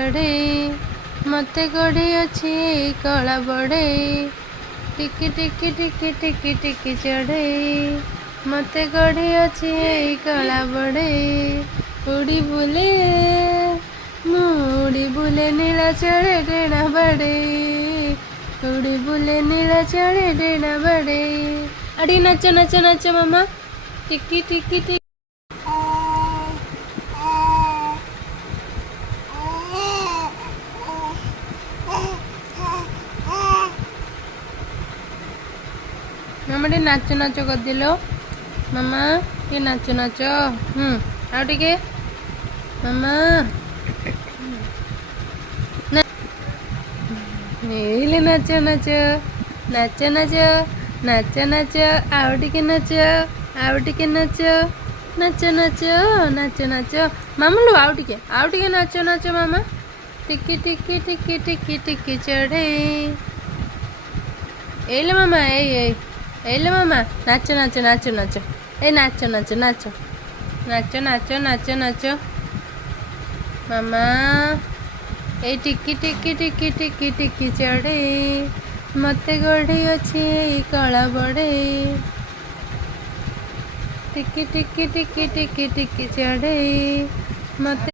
चढ़े मते गढ़ी अच्छी कला बड़े टिकी टिकी टिकी टिकी टिकी चढ़े मते गढ़ी अच्छी कला बड़े उड़ी बुले मुड़ी बुले नीला चढ़े डेना बड़े उड़ी बुले नीला चढ़े डेना बड़े अड़ी नाचो नाचो नाचो मामा टिकी टिकी टिकी मामा टे नाचो नाचो कर दिलो मामा टे नाचो नाचो आउ टिके मामा ले नाचो नाचो नाचो नाचो नाचो नाचो आउ टिके नाचो नाचो नाचो नाचो नाचो नाचो मामा लो आउ टिके नाचो नाचो मामा टिकी टिकी टिकी टिकी टिकी चढ़े एले मामा एले मामा नाचो नाचो नाचो नाचो ए नाचो नाचो नाचो नाचो नाचो नाचो नाचो मामा ए टिकी टिकी टिकी टिकी टिकी चढ़े मते गढ़ी अच्छी कला बड़े टिकी टिकी टिकी टिकी टिकी चढ़े मते